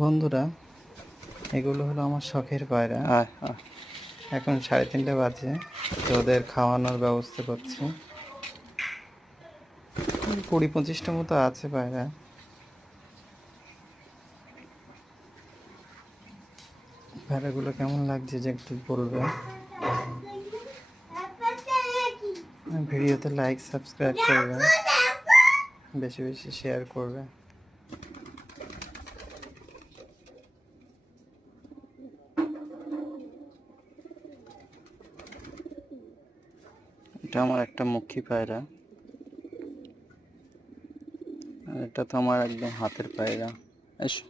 বন্ধুরা, এগুলো হলো আমার শখের পায়রা। এখন 3:30 বাজে, তো ওদের খাওয়ানোর ব্যবস্থা করছি। 20-25টা মতো আছে পায়রা। পায়রাগুলো কেমন লাগছে যে একটু বলবে। ভিডিওতে লাইক সাবস্ক্রাইব করবে, বেশি বেশি শেয়ার করবে। এটা আমার একটা মুখী পায়রা, আর এটা তো আমার একদম হাতের পায়রা। এসো।